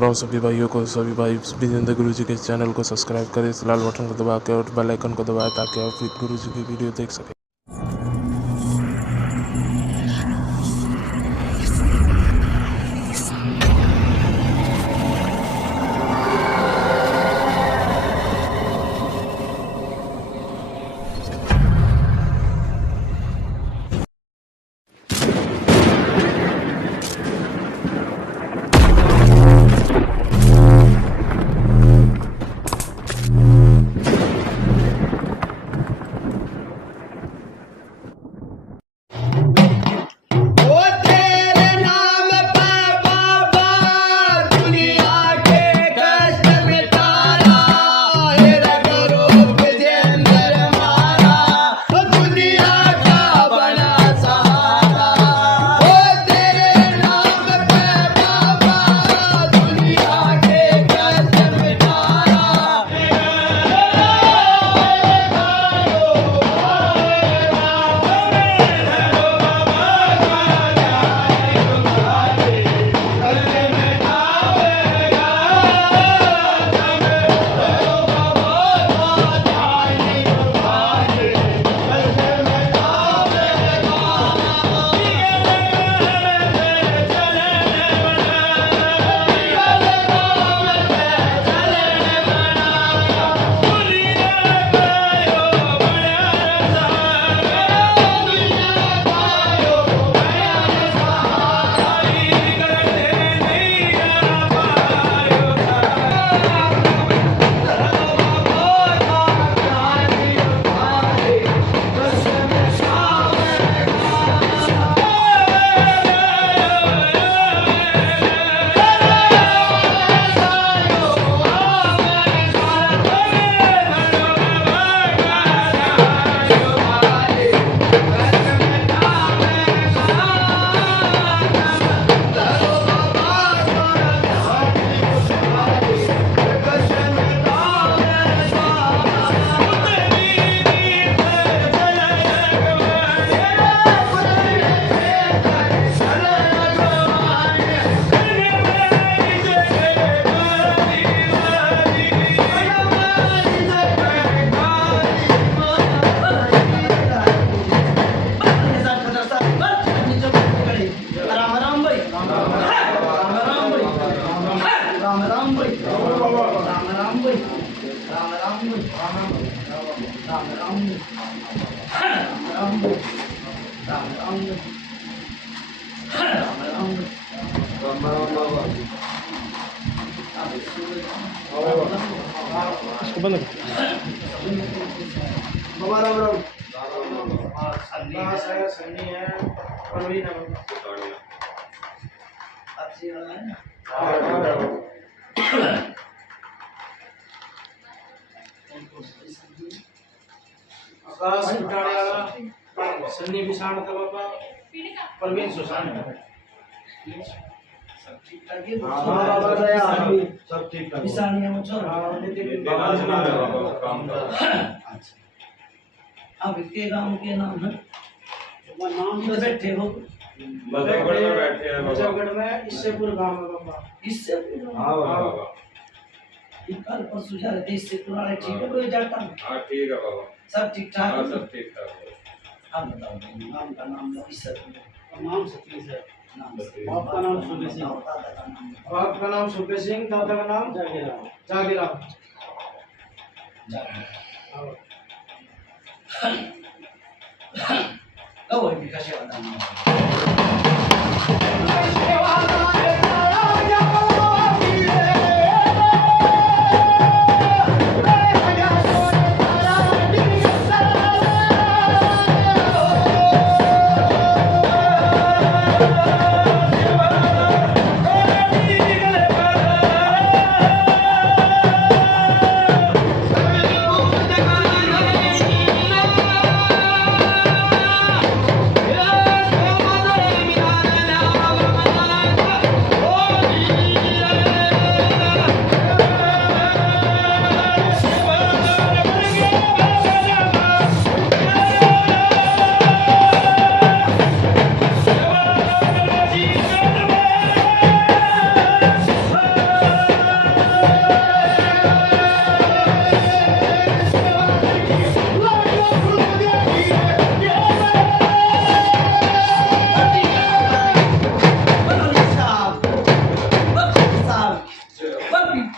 राम सभी भाइयों को, सभी भाई विजेंद्र गुरु जी के चैनल को सब्सक्राइब करें, इस लाल बटन को दबा के और बेल आइकन को दबाएं ताकि आप गुरु जी की वीडियो देख सकें। इसको बंद कर। आकाश उठाने वाला सन्नी बिछाण का बाबा प्रवीण सुशांत सब ठीक ठाक है। हां बाबा दया सब ठीक ठाक बिछानिया में छोड़ बाबा जना बाबा काम का। अच्छा अब के गांव के नाम है वो नाम तो बैठे हो मजगढ़ में बैठे हैं बाबा। मजगढ़ में इससेपुर गांव में बाबा। इससेपुर हां बाबा कल परसों जा रहे थे इससे पुराने ठीक है कोई जाता है। हां ठीक है बाबा सब ठीक ठाक। हां सब ठीक ठाक है। आप बताओ नाम का नाम इससे नाम सती है नाम आपका नाम सुबे सिंह। आपका नाम सुबे सिंह दादा का नाम जागीराम। जागीराम तो वो भी कैसे बताना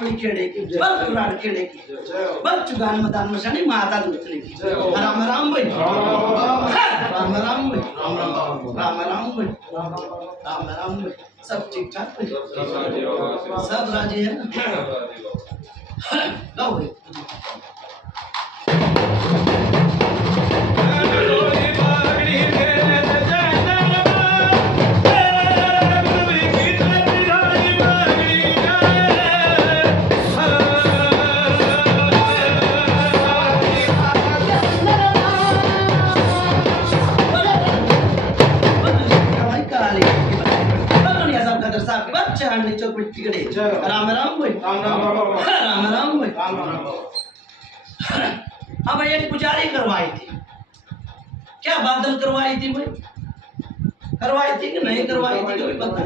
कुड़ी खेड़े की बल कुराड़ खेड़े की बल चुगान मदान मशानी माता दूतने की राम राम भाई राम राम भाई राम राम भाई राम राम भाई सब ठीक ठाक भाई सब राजी है ना गाओ भाई राम राम भाई राम राम भाई हाँ भाई एक पुजारी करवाई थी क्या बादल करवाई थी भाई करवाई थी कि नहीं करवाई थी कभी बता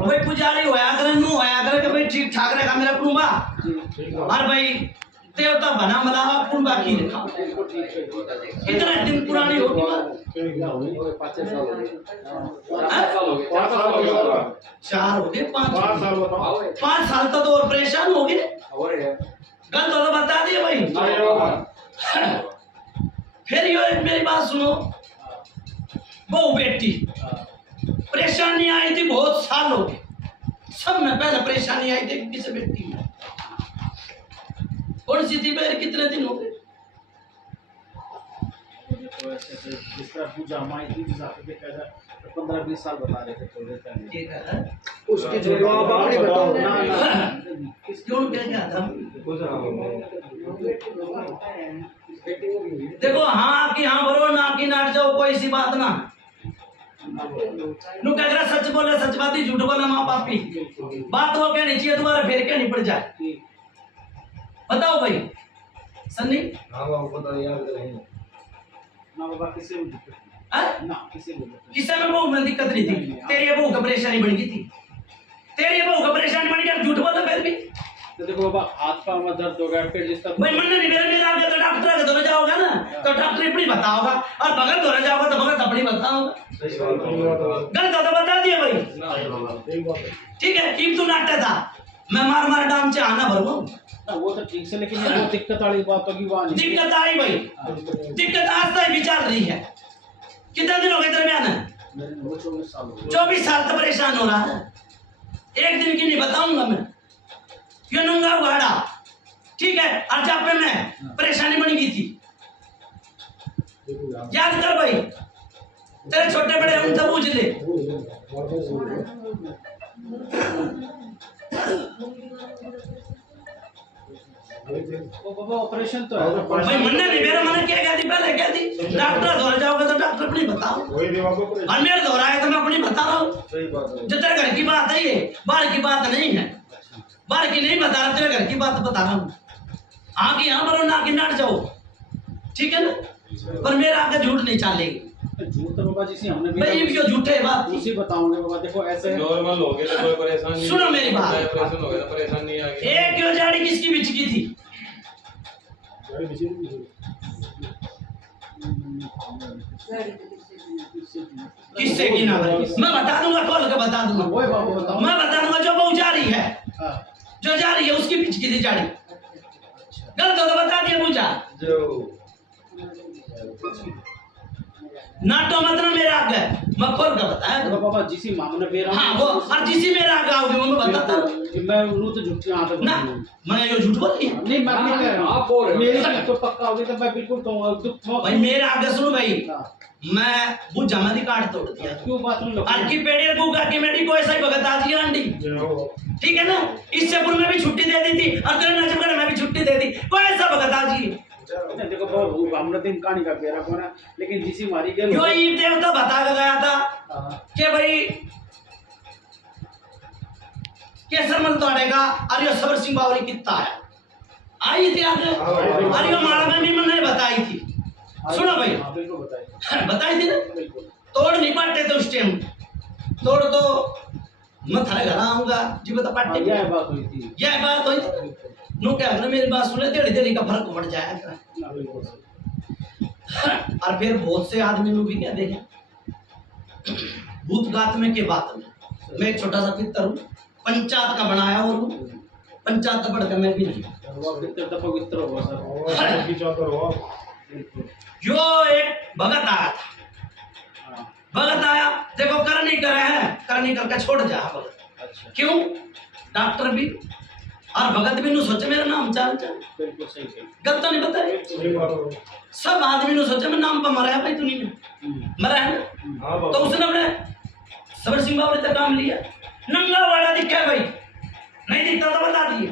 भाई पुजारी होया करे नु होया करे कि भाई ठीक ठाक रहेगा मेरा कुंबा और भाई देवता बना मलावा कुंबा की लिखा कितने दिन पुरानी होगी बात 4 हो गए 5 साल तो और परेशान हो गए गलत तो बता दिए भाई फिर यो मेरी बात सुनो वो बेटी परेशानी आई थी बहुत साल हो गए सब में पहले परेशानी आई थी किसी बेटी में कौन सी थी फिर कितने दिन हो गए जिस तरह पूजा हमारी थी जिस हिसाब से देखा जाए 15-20 साल बता रहे थे थोड़े पहले ठीक है उसके जो जवाब आपने बताओ क्यों क्या था देखो हाँ कि हाँ बोलो ना कि नाट जाओ कोई सी बात ना नु कह रहा सच बोले सच बात ही झूठ बोला माँ पापी बात वो कहनी चाहिए दोबारा फिर कहनी पड़ जाए बताओ भाई सन्नी हाँ बाबू पता याद नहीं ना बाबा किसी में दिक्कत हाँ? ना किसी में किसी में बहू में दिक्कत नहीं थी तेरी बहू का परेशानी बढ़ गई थी तेरी बहू का परेशानी बढ़ गया झूठ बोला फिर भी तो देखो बाबा हाथ पांव में दर्द हो गया फिर जिस तरह भाई मन नहीं मेरा आ गया तो डॉक्टर के दौरे जाओगा ना तो डॉक्टर अपनी बताओगा और बगल दौरे जाओगा तो बगल अपनी बताओगा गलत तो बता दिए भाई ठीक है कीम तू नाटक था मैं मार डाम से आना भरूँ वो तो ठीक से लेकिन ये दिक्कत वाली बात होगी वहाँ दिक्कत आई भाई दिक्कत आज तक भी चल रही है कितने दिन हो गए तेरे बयान है 24 साल हो गए 24 साल तो परेशान हो रहा है एक दिन की नहीं बताऊंगा मैं क्यों नूंगा वाड़ा ठीक है और जब पे मैं परेशानी बन गई थी याद कर भाई तेरे छोटे बड़े उनसे पूछ ले तो बाबा ऑपरेशन तो है भाई मन्ने नहीं मेरा मन क्या कहती पहले कहती डॉक्टर दौरा जाओगे तो डॉक्टर अपनी बताओ और मेरे दौरा है तो मैं अपनी बता रहा हूँ जो तेरे घर की बात है ये बाहर की बात नहीं है बाहर की नहीं बता रहा तेरे घर की बात बता रहा हूँ हाँ की यहाँ पर ना कि नाट जाओ ठीक है ना पर मेरा आगे झूठ नहीं चलेगी झूठ तो बाबा जी से हमने भी भाई क्यों झूठे बात उसी बताऊंगे बाबा देखो ऐसे नॉर्मल हो गए तो कोई परेशान नहीं सुनो मेरी बात ऑपरेशन हो गया तो परेशान नहीं आगे एक क्यों जाड़ी किसकी बिचकी थी किससे की ना भाई मैं बता दूंगा कॉल के बता दूंगा वही बाबा बताओ मैं बता दूंगा जो बहु जा रही है हाँ जो जा रही है उसकी बिचकी थी जाड़ी गलत हो तो बता दिया पूछा जो नाटो मतलब मेरे आगे मैं खोल कर बताया तो बाबा जिसी मामले में हाँ वो और जिसी मेरे आगे आओगे वो मैं बताता हूँ मैं उन्हों तो झूठ यहाँ पे ना मैं ये झूठ बोल रही नहीं मैं नहीं कह रहा हूँ आप बोल रहे हो। मेरी बात तो पक्का होगी तो मैं बिल्कुल कहूँगा भाई मेरे आगे सुनो भाई मैं वो जमादी कार्ड तोड़ दिया क्यों बात में लोग आज की पेड़ी बुका की मेडी को ऐसा ही भगत आज की अंडी ठीक है ना इससे पूर्व में भी छुट्टी दे दी थी और तेरे नजर में भी छुट्टी दे दी कोई ऐसा भगत आज की देखो बाबा हमने दिन कहानी का बेरा को ना लेकिन जिसी मारी गई जो ईब देवता बता के गया था कि भाई केसर मल तोड़ेगा और यो सबर सिंह बावरी कितना है आई थी आगे और यो मारा में भी मैंने बताई थी सुनो भाई बिल्कुल बताइए बताई थी ना तोड़ नहीं पाते थे उस टाइम तोड़ तो मैं थारे घर आऊंगा जी बता पाटे यह बात हुई थी यह बात हुई थी नो क्या हमने मेरी बात सुने टेढ़ी टेढ़ी का फर्क पड़ जाएगा और फिर बहुत से आदमी ने भी क्या देखे भूत गात में के बात में मैं एक छोटा सा पितर हूँ पंचायत का बनाया और हूँ पंचायत पढ़ के मैं भी नहीं। वो कितने तो पवित्र होगा सर। जो एक भगत आया था, हाँ, भगत आया, देखो कर नहीं करे हैं, कर नहीं करके छोड़ जा भगत। अच्छा, क्यों? डॉक्टर भी और भगत भी नु सोचे मेरा नाम चाल चाल, बिल्कुल सही सही। गलत तो नहीं बताया। सब आदमी नु सोचे मैं नाम पर मरा है भाई दुनिया में, मरा है ना। तो उसने अपने सबर सिंह बाबू ने काम लिया, नंगा वाला दिखा भाई, नहीं दिखता तो बता दिए,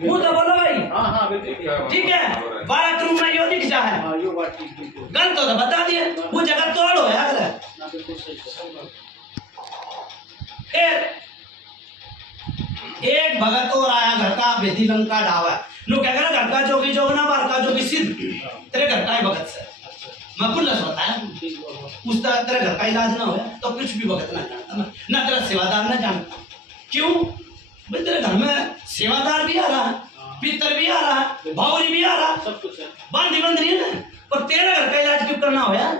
मुंह तो बोलो भाई, हाँ हाँ बिल्कुल ठीक है, बारह करूँ में यो दिख जा है, हाँ, यो बात ठीक बिल्कुल। गलत तो बता दिए, वो जगह तोड़ हो यार। ना बिल्कुल सही सही। फिर एक भगत और आया, घर का बेदी लंका ढावा, लो क्या करा, घर का जोगी जोगना, बार का जोगी सिद्ध, तेरे घर का ही भगत से मैं खुला बताया, उस तरह तेरे घर का इलाज ना होया तो कुछ भी भगत ना जानता मैं, ना तेरा सेवादार ना जानता। क्यों भाई? तेरे घर में सेवादार भी आ रहा है, पितर भी आ रहा है, भावरी भी आ रहा है, सब कुछ है। बंद नहीं है ना, पर तेरे घर का इलाज क्यों करना होया?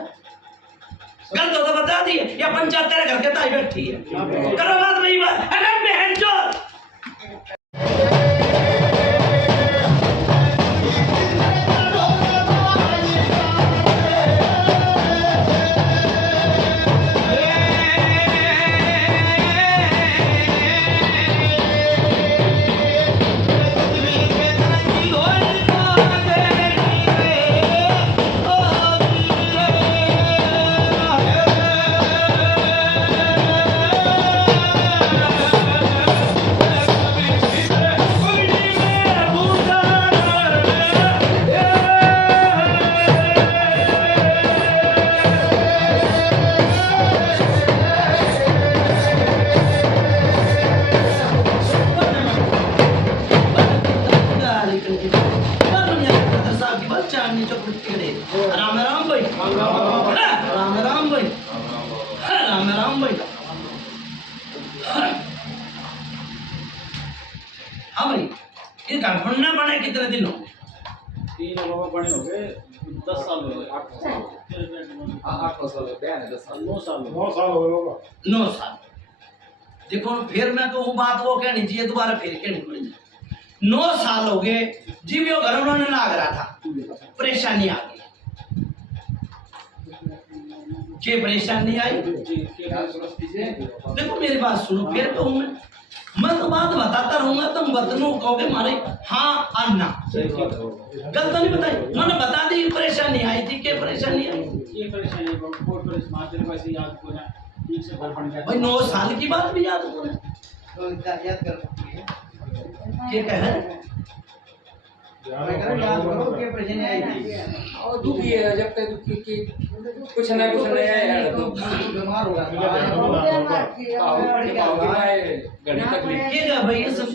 गलत हो तो बता दिए, या पंचायत तेरे घर के ताई बैठी है, करो बात वही बात। अगर बहन चोद राम राम भाई, राम राम भाई, राम राम भाई। हाँ भाई, ये घर ना बने कितने दिन हो? 3 बाबा बड़े हो गए, 10 साल हो गए, 8 साल, 8 साल हो गए, 10 साल, 9 साल 9 साल हो गए। 9 साल। देखो फिर मैं तो वो बात वो कहनी चाहिए, दोबारा फिर कहनी पड़ेगी। 9 साल हो गए जी, वो घर उन्होंने लाग रहा था, परेशानी आ गई। क्या परेशानी आई? देखो मेरी बात सुनो, फिर तो मैं तो बात बताता रहूंगा, तुम बतनू कहोगे मारे हाँ और ना, गलत नहीं बताई, मैंने बता दी परेशानी आई थी। क्या परेशानी आई? ये परेशानी कोई परेशानी वैसे याद को ना ठीक से भर पड़ गया भाई 9 साल की बात भी याद हो याद कर सकती है। क्या कहे? मैं कह रहा हूं, याद करो कि परेशानी आई थी। और दुखी है, जब तक दुखी की कुछ ना कुछ नया है तो बीमार हो घड़ी क्या तकलीफ कहा भाई ये सब?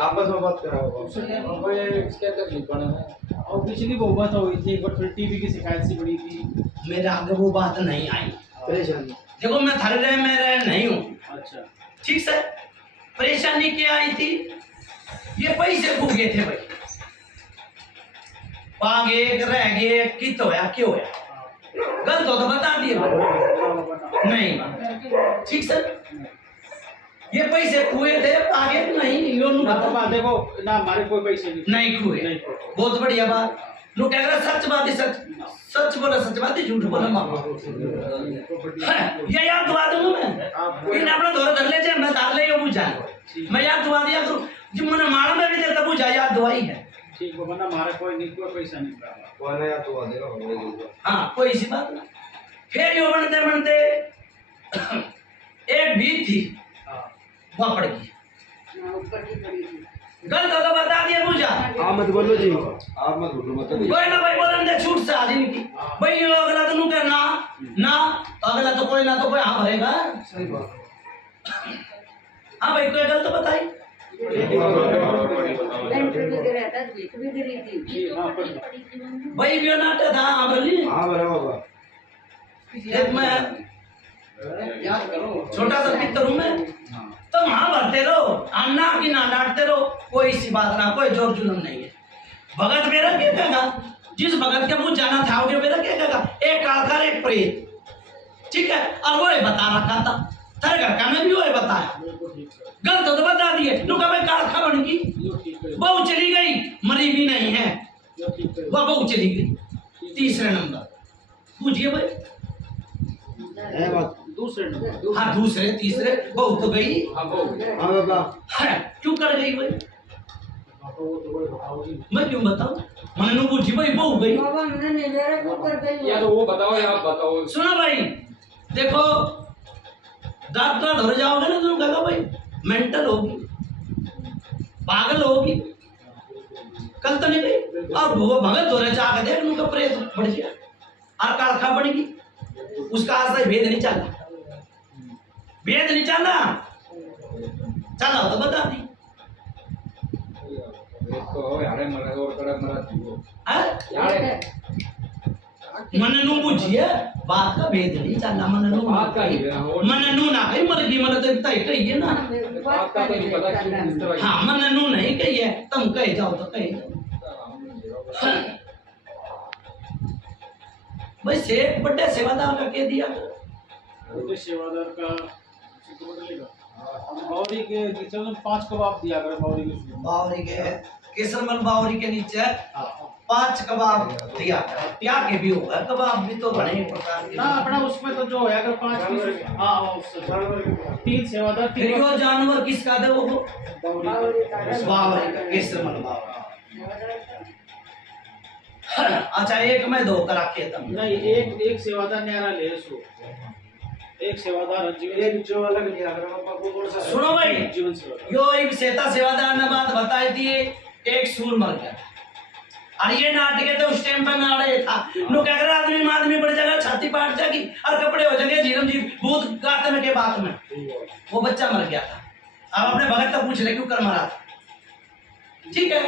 आपस में बात करा होगा। क्या तकलीफ पड़ा है। और पिछली वो बात हुई थी, एक बार फिर टीवी की शिकायत सी बड़ी थी। मेरे आगे वो बात नहीं आई। परेशानी देखो मैं थारे रहे में रह नहीं हूँ, अच्छा, ठीक से। परेशानी क्या आई थी? ये पैसे भूखे थे भाई, पागे रह गए, कित होया क्यों होया? गलत हो तो बता दिए भाई। नहीं ठीक से, ये पैसे खुए थे, आगे नहीं यो ना तो बात देखो ना, हमारे कोई पैसे नहीं खुए। नहीं। बहुत बढ़िया बात। लोग कह रहे सच बात ही सच, सच बोला सच बात ही, झूठ बोला माँ। ये याद दुआ दूंगा मैं, इन अपना दौरा कर ले, मैं डाल ले बुझा, मैं याद दुआ दिया करूँ। जब मैंने मारा में भी देता बुझा, याद दुआ ही है। ठीक है, वरना हमारा कोई नहीं, कोई पैसा नहीं पड़ा। वो नया तो आ देगा, हो गया। हाँ कोई सी बात ना। फिर यो बनते बनते एक भीत थी, वहां पड़ गई। गलत हो तो बता दिया बुझा। आप मत बोलो जी, आप मत बोलो, मत कोई ना भाई बोलन दे, छूट से आदमी की भाई। यो अगला तो नु करना ना, अगला तो कोई ना तो कोई हाँ भरेगा। सही बात। हाँ भाई कोई गलत तो बताई। भाई भी नाटे था, हाँ बोली। हाँ बराबर। एक मैं याद करो। छोटा सा पितर हूँ मैं, तुम हाँ भरते रहो, अन्ना की ना डांटते रहो, कोई सी बात ना, कोई जोर जुलूम नहीं है। भगत मेरा क्या कहेगा? जिस भगत के मुझ जाना था मेरा क्या कहेगा? एक कालकर एक प्रेत, ठीक है, और वो बता रखा था, तेरे घर का में भी वो बताया। गलत हो तो बता रही है नुका भाई कालखा बन गई यो ठीक है बहू चली गई मरी भी नहीं है यो ठीक है वह बहू चली गई तीसरे नंबर पूछिए भाई है बात दूसरे नंबर हाँ दूसरे तीसरे बहू तो गई हाँ वो हाँ बाबा है क्यों कर गई भाई पापा वो तो बताओगी मैं क्यों बताऊं मैंने पूछी भाई बहू गई बाबा हमने निवेरा को कर गई या तो वो बताओ या आप बताओ। सुनो भाई देखो दांत का धर जाओगे ना तुम कहोगे भाई मेंटल होगी पागल होगी कल तो नहीं गई और वो भगत धोरे चाह देख उनका प्रेस बढ़ गया और कालखा बढ़ गई उसका आशा भेद नहीं चला भेद नहीं चला चला हो तो बता दी एक तो यार मरा और कड़क मरा वो हाँ? यार मन नू पूछिए बात का भेद नहीं चला मन नू बात का ही है ना और मन नू ना कही मर गई मन तो तय कहिए ना बात का तो नहीं पता क्यों इस तरह हाँ मन नू नहीं कहिए तुम कह जाओ तो कह जाओ भाई से बड़े सेवादार का कह दिया छोटे सेवादार का चित्र बदलेगा बावरी के चलो 5 कबाब दिया कर बावरी के सूप। बावरी के केसरमल बावरी के नीचे 5 कबाब दिया क्या के भी होगा कबाब भी तो बड़े प्रकार के ना अपना उसमें तो जो है अगर 5 पीस हाँ 3 सेवादार फिर 3 वो जानवर किसका दे वो बावरी बावरी का केसरमल बावरी अच्छा एक में 2 करा के तुम नहीं एक सेवादार न्यारा ले सो एक सेवादार जीवन एक जो अलग लिया कर पापा को बोल सकते सुनो भाई जीवन सेवादार यो एक सेता सेवादार ने बात बताई थी एक सूर मर गया और ये नाटक तो उस टाइम पर ना रहे था नो क्या कर आदमी आदमी बढ़ जाएगा छाती पाट जाएगी और कपड़े हो जाएंगे जीवन जी भूत गाते में के बात में वो बच्चा मर गया था अब अपने भगत तक पूछ ले क्यों कर मरा था ठीक है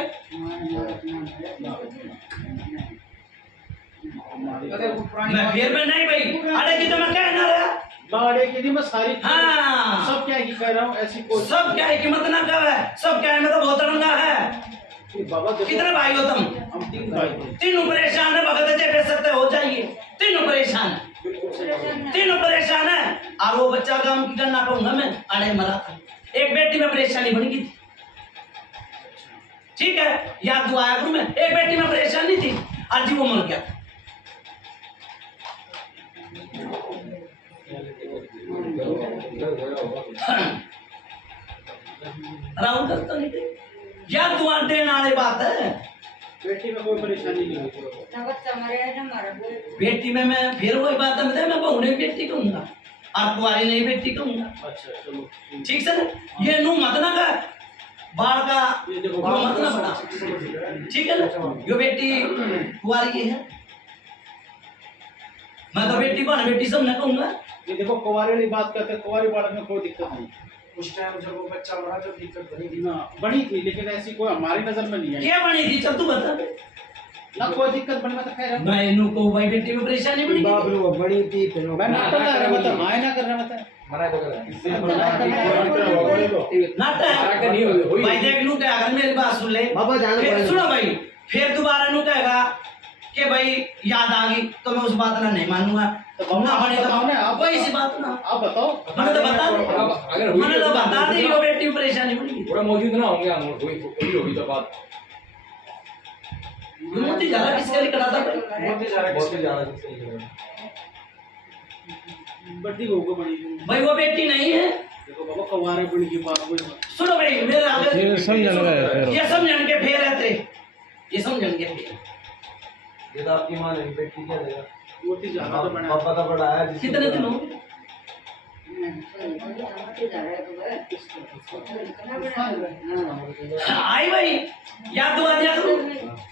मैं फिर में नहीं भाई अरे की तो मैं कहना रहा बाड़े की नहीं मैं सारी हाँ। सब क्या की कह रहा हूँ ऐसी कोई सब क्या है कीमत ना कर है सब क्या है मैं तो बहुत रंगा है बाबा देखो कितने भाई हो तुम हम 3 भाई थे तीनों परेशान है भगत जी बेच सकते हो जाइए तीनों परेशान है बिल्कुल सही तीनों परेशान है और वो बच्चा काम की करना कहूंगा मैं अरे मरा था एक बेटी में परेशानी बन गई थी ठीक है याद तो आया करूं मैं एक बेटी में परेशानी थी आज जी वो मर गया राहुल करता नहीं थे याद तू आंटे नाले बात है बेटी में कोई परेशानी नहीं हुई नवत समरे न मर गए बेटी में मैं फिर वही बात है मैं बहु नहीं बेटी कहूंगा और कुआरी नहीं बेटी कहूंगा अच्छा चलो ठीक से ना ये नू मत ना कर बाढ़ का ये देखो वो मत ना बना ठीक है ना यो बेटी कुआरी है मैं तो बेटी को ना बेटी सब ना कहूंगा ये देखो कुंवारी वाली बात करते कुंवारी बालक में कोई दिक्कत नहीं उस टाइम जब वो बच्चा मरा तो दिक्कत बनी थी ना बनी थी लेकिन ऐसी कोई हमारी नजर में नहीं आई क्या बनी थी चल तू बता ना कोई दिक्कत बनी मैं तो कह रहा हूँ मैं इनू को भाई बेटी में परेशानी बनी बाप रे वो बड़ी थी फिर मैं नाटक कर रहा बता हाँ ना कर रहा बता मरा तो कर नाटक मरा के नहीं हुई भाई देख लू क्या अगर मेरी बात सुन ले बाबा जाना फिर पड़ेगा। सुनो भाई फिर दोबारा नू कहेगा कि भाई याद आ गई तो मैं उस बात ना नहीं मानूंगा तो ना बने तो बताओ ना, आप वही सी बात ना आप बताओ मैंने तो बता अब अगर हुई मैंने तो तो बता दी वो बेटी में परेशानी बनी पूरा मौजूद ना होंगे हम हुई होगी तो बात मोती झाला किसके लिए कराता भाई मोती जा रहा किसके जा रहा बड़ी बहू को बनी भाई वो बेटी नहीं है देखो बाबा कुंवारे बड़ी की बात कोई सुनो भाई मेरे आगे ये समझन गए ये समझन के फेर है तेरे ये समझन के फेर ये तो आपकी मां नहीं बेटी क्या देगा मोती जाना तो बना पापा तो बड़ा है कितने दिन हो आई भाई याद दुआ दिया करो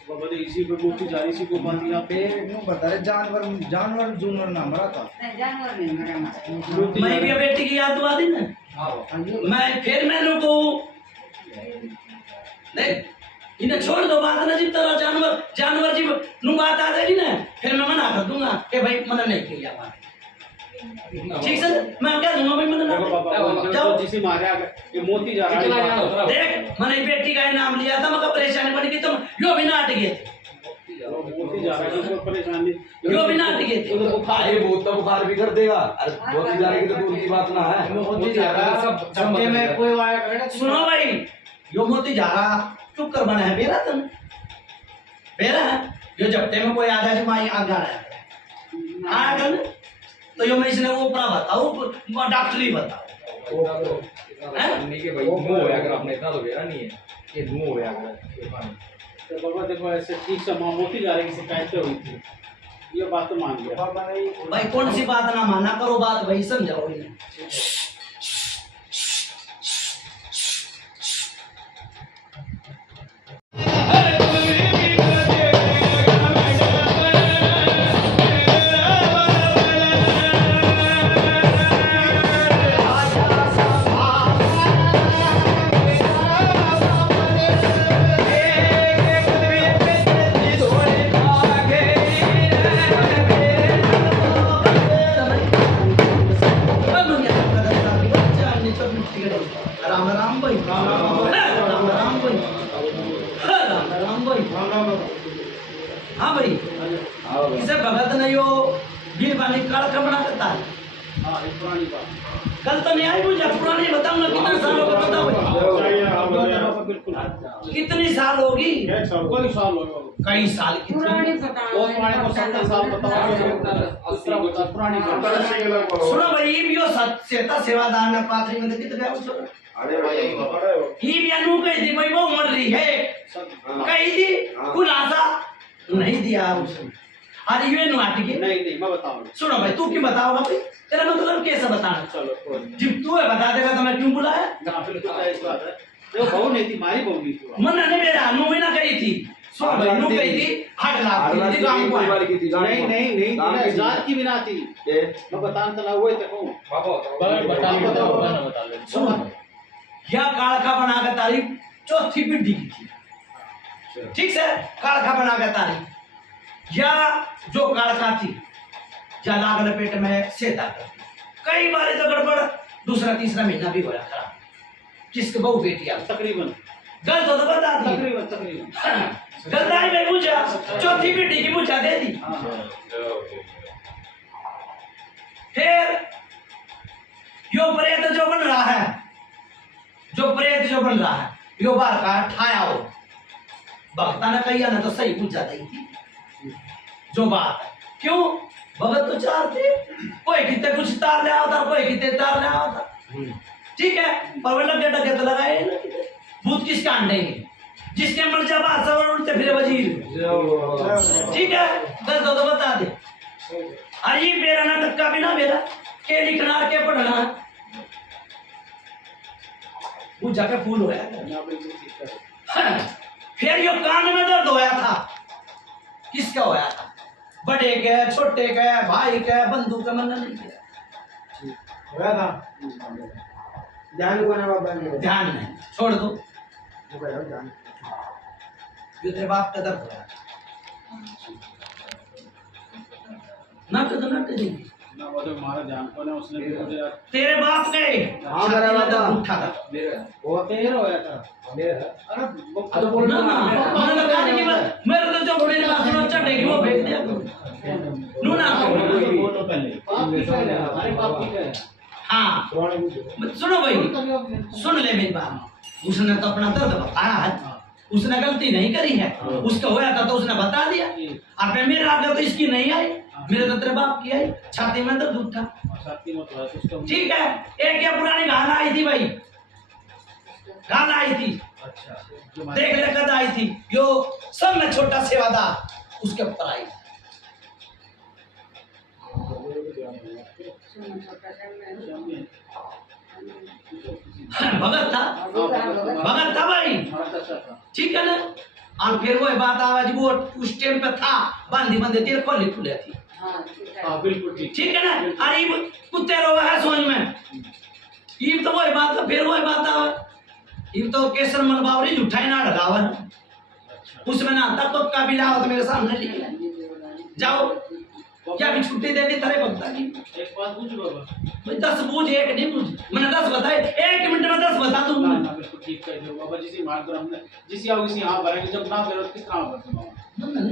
बाबा ने इसी पे मोती जा रही इसी को बांध दिया पे नु बता रहे जानवर जानवर जूनवर ना मरा था जानवर नहीं मरा मैं भी बेटी की याद दुआ दी ना मैं फिर मैंने को देख इन्हें छोड़ दो बात ना जिब तरह जानवर जानवर जी नु बात आ जाएगी ना फिर मैं मना कर दूंगा कि भाई मना नहीं किया बात ठीक से मैं क्या दूंगा भाई मना देखो बाबा जाओ जाओ जिसे मारे ये मोती जा कितना रहा याद है होता है देख मैंने बेटी का इनाम लिया था मगर परेशानी बन गई तुम यो भी नाट गए थे मोती जा जा रहा है, कोई परेशानी यो बिना टिके थे अरे वो तो बुखार भी कर देगा। अरे बहुत जा रही तो दूर की बात ना है। मोती जा रहा सब झपटे में कोई आया करेगा सुनो भाई, यो मोती जा रहा चुप कर बना है बेरा तुम बेरा है यो झपटे में कोई आ जाए माई आ जा रहा है आया कर तो यो मैं इसने वो अपना बताओ डॉक्टरी बताओ नहीं के भाई नो होया अगर आपने इतना तो बेरा नहीं है ये नो होया अगर तो बाबा देखो ऐसे ठीक से मोती जा रही की शिकायतें हुई थी, ये बात तो मान लिया। भाई कौन सी बात ना माना करो बात भाई समझाओ इन्हें। राम राम भाई राम राम भाई राम भाई हाँ भाई इसे भगत नहीं हो बीर पानी काल का बना करता है। हाँ, ये पुरानी बात। कल तो नहीं आई मुझे पुरानी बताऊंगा कितने साल हो गए बताओ बिल्कुल कितनी साल होगी कोई साल हो कई साल पुरानी कितनी बताओ बहुत पुराने को 70 साल बताओ पुरानी बात। सुनो भाई ये भी हो सेता सेवादार ने पात्री में कितने गया अरे भाई ही भी अनु कही थी भाई वो मर रही है कही थी खुलासा नहीं दिया उसने अरे ये नाटकी नहीं मैं बताऊंगा। सुनो भाई तू क्यों बताओगा भाई तेरा मतलब कैसे बताना चलो कोई नहीं। जब तू है बता देगा तो मैं क्यों बुलाया हाँ, बिल्कुल ऐसी बात है। देखो बहू नहीं थी, मारी बहू नहीं थी। मन ने मेरा अनु भी ना कही थी सुनो भाई अनु कही थी 8 लाख की थी काम को नहीं नहीं जात की बिना थी। मैं बतान तो ना हुए तक हूँ। बता ले। सुनो यह कालका बना के तारीख चौथी पीढ़ी की थी ठीक है कालका बना के तारीख या जो कालका थी या लाग लपेट में सेता कई बार तो गड़बड़ दूसरा तीसरा महीना भी होया खराब किसके बहु बेटिया तकरीबन गलत हो तो बता दी तकरीबन गलताई में पूछा चौथी पीढ़ी की पूछा दे दी फिर यो प्रेत जो बन रहा है यो बार का ठाया हो भक्ता ने कही ना तो सही पूछ जाता ही जो बात है क्यों भगत तो चार थे कोई कितने कुछ तार ले आता कोई कितने तार ले आता ठीक है पर वो लगे डगे तो लगाए ना भूत किसके अंडे हैं जिसके मर जा बात सवर उड़ते फिरे वजीर ठीक है दस दो तो बता दे अरे ये मेरा ना टक्का भी ना मेरा के लिखना के पढ़ना वो जाके फूल होया फिर यो कान में दर्द होया था किसका होया था बड़े के छोटे के भाई के बंधु के मन नहीं किया होया था ध्यान को ना बाबा ने ध्यान नहीं छोड़ दो ध्यान ये तेरे बाप का दर्द होया ना तो नहीं ना वो तो हमारा जान को ना उसने भी मुझे तेरे बाप गए हाँ मेरा बाबा उठा था वो तेर होया था अरे वो अरे बोलना ना मैंने कहा कि मेरे तो जो मेरे पास सुनो चढ़ेगी वो फेंक दिया नू ना बोलो पहले पाप की है हमारे पाप की है। हाँ सुनो भाई सुन ले मेरी बात उसने तो अपना दर्द बताया है उसने गलती नहीं करी है उसका होया था तो उसने बता दिया अब मेरे आगे तो इसकी नहीं आई मेरे तो तेरे बाप की आई छाती में दर्द उठा छाती में तो उसका ठीक है एक क्या पुरानी गाना आई थी भाई गाना आई थी अच्छा देख ले कद आई थी यो सब में छोटा सेवादार उसके ऊपर आई भगत था भाई ठीक है ना और फिर वो बात आवाज वो उस टाइम पे था बांधी बंदे तेरे खोली खुले थी हाँ बिल्कुल ठीक ठीक है ना अरे कुत्ते रोवा है सोच में ये तो वही बात है फिर वही बात है ये तो केसर मनबावरी झूठा ना लगावा उसमें ना तब तो काबिला हो तो मेरे सामने लिख ले जाओ क्या भी छुट्टी दे दी तारे भक्ता की एक बात पूछ बाबा। भाई 10 बूझ एक नहीं बूझ मैंने 10 बताए 1 मिनट में 10 बता ना दूंगा ना बिल्कुल ठीक कह दो बाबा, जिसी मार कर हमने जिसी आओ किसी हाँ भरेंगे, जब ना करो तो किस तरह भरते बाबा।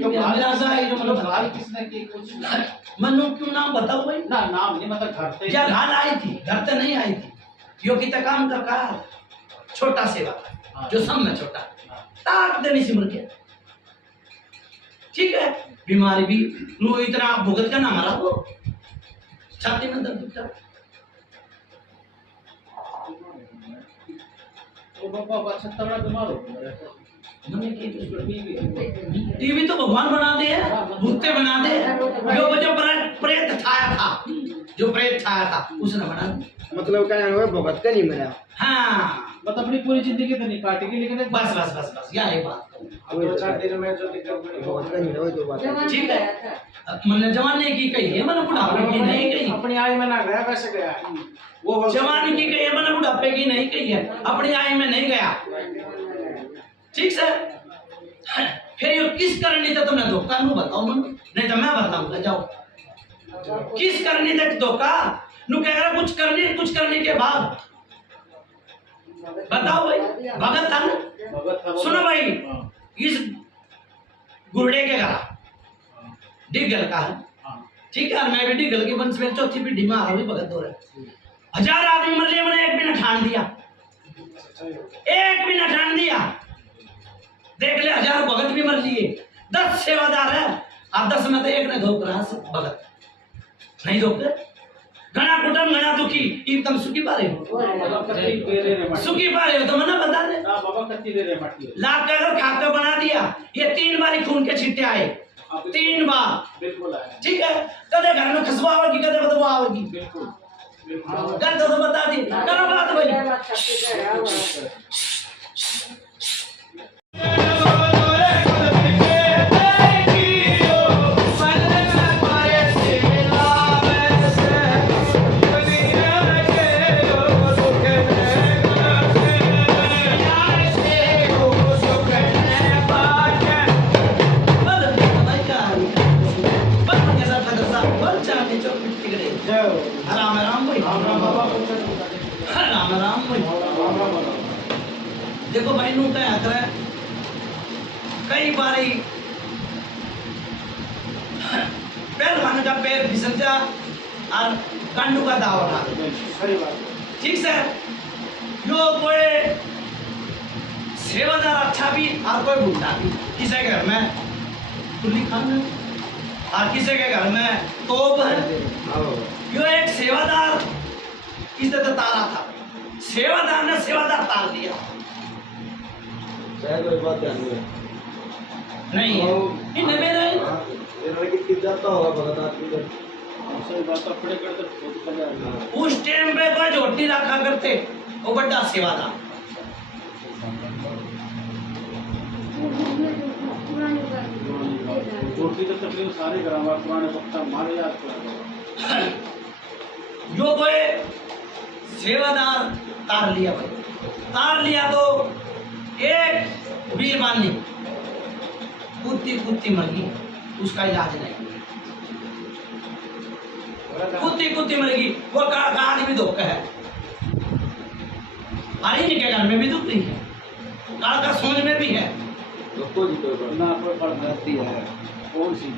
मेरा सा है जो मतलब मतलब हाल किसने की कुछ मनु क्यों नाम बताओ भाई ना नाम नहीं मतलब घर पे क्या हाल आई थी घर तो नहीं आई थी योगिता काम कर रहा छोटा सेवा जो सब में छोटा ताक देनी सिमर के ठीक है बीमारी भी नो इतना भुगत का ना मरा वो छाती में दर्द उठा तो बाबा अच्छा तगड़ा बीमार हो गया। मैंने की उसको टीवी टीवी तो भगवान बना दे भूते बना दे जो प्रेत छाया था जो प्रेत छाया था उसने बना दिया मतलब क्या है भगत का नहीं मरा। हाँ मतलब अपनी पूरी जिंदगी तो नहीं काटेगी लेकिन एक बस बस बस बस यही बात अब 2-4 दिन में जो दिक्कत बड़ी भगत का नहीं रहा तो बात है। जवान ठीक गया है था। मैंने जवानी की कही है मैंने बुढ़ापे की नहीं कही अपनी आय में ना गया वैसे गया वो जवानी की कही है मैंने बुढ़ापे की नहीं कही है अपनी आय में नहीं गया ठीक सर फिर ये किस करनी था तुमने धोखा नु बताओ मन नहीं तो मैं बताऊंगा जाओ किस करनी था धोखा नु कह रहा कुछ करने के बाद बताओ भाई भगत था ना भगत था वो। सुनो भाई हाँ, इस गुरडे के घर डिगल का है हाँ। ठीक है मैं भी डिगल की वंश में चौथी पीढ़ी में आ रहा हूँ भगत हो रहा 1000 आदमी मर लिए मैंने 1 भी न ठान दिया 1 भी न ठान दिया देख ले 1000 भगत भी मर लिए 10 सेवादार है अब 10 में तो एक ने धोख रहा भगत नहीं धोखे घना कुटुंब घना दुखी एकदम सुखी पारे हो बाबा कत्ती दे रहे मट्टी। सुखी पारे हो तो मना बता दे हाँ बाबा कत्ती दे रहे मट्टी। लाख का अगर खाका बना दिया ये 3 बार खून के छिट्टे आए 3 बार बिल्कुल आया ठीक है कदे घर में खसवा आवेगी कदे बदबू आवेगी बिल्कुल बिल्कुल कर तो बता दी करो बात भाई क्या बात करते थे यार वो। राम राम भाई राम राम भाई देखो भाई नू क्या करे कई बार पहलवान का पैर फिसल जा और कांडू का दाव उठा सही बात ठीक से यो कोई सेवादार अच्छा भी और कोई भूखा भी किसी के घर में कुल्ली खान है और किसी के घर में तोप है यो एक सेवादार इज्जत तारा था सेवादार ने सेवादार तार दिया शायद कोई बात ध्यान में नहीं इन्हें मेरे इन्होंने कितनी जाता होगा भगत आदमी का सही बात कपड़े करते बहुत कल्याण उस टाइम पे कोई झोटी रखा करते वो बड़ा सेवादार रोटी तो तकलीफ सारे करावा पुराने वक्त मारे याद कर जो कोई सेवादार तार लिया भाई तार लिया तो एक बीरबानी कुत्ती कुत्ती मर गई उसका इलाज नहीं कुत्ती मर गई वो गाड़ी भी धोखा है अरे इनके घर में भी दुख नहीं है काल का सोच में भी है तो कोई कोई बात ना कोई फर्क रहती है कौन सी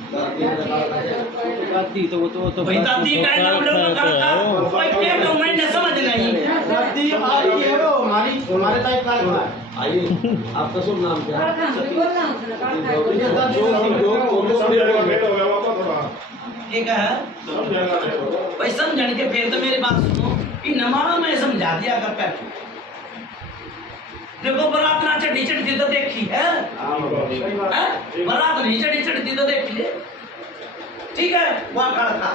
दादी तो वो तो भाई दादी का नाम लोग का कोई क्या तो मैंने समझ नहीं दादी आपकी है वो हमारे टाइप का है आइए आपका शुभ नाम क्या है एक है भाई समझने के फिर तो मेरी बात सुनो कि नमाज में समझा दिया कर पहले देखो बरात ना चढ़ी चढ़ती तो देखी है बरात नहीं चढ़ी चढ़ती तो देख ले ठीक है वहां खड़ा था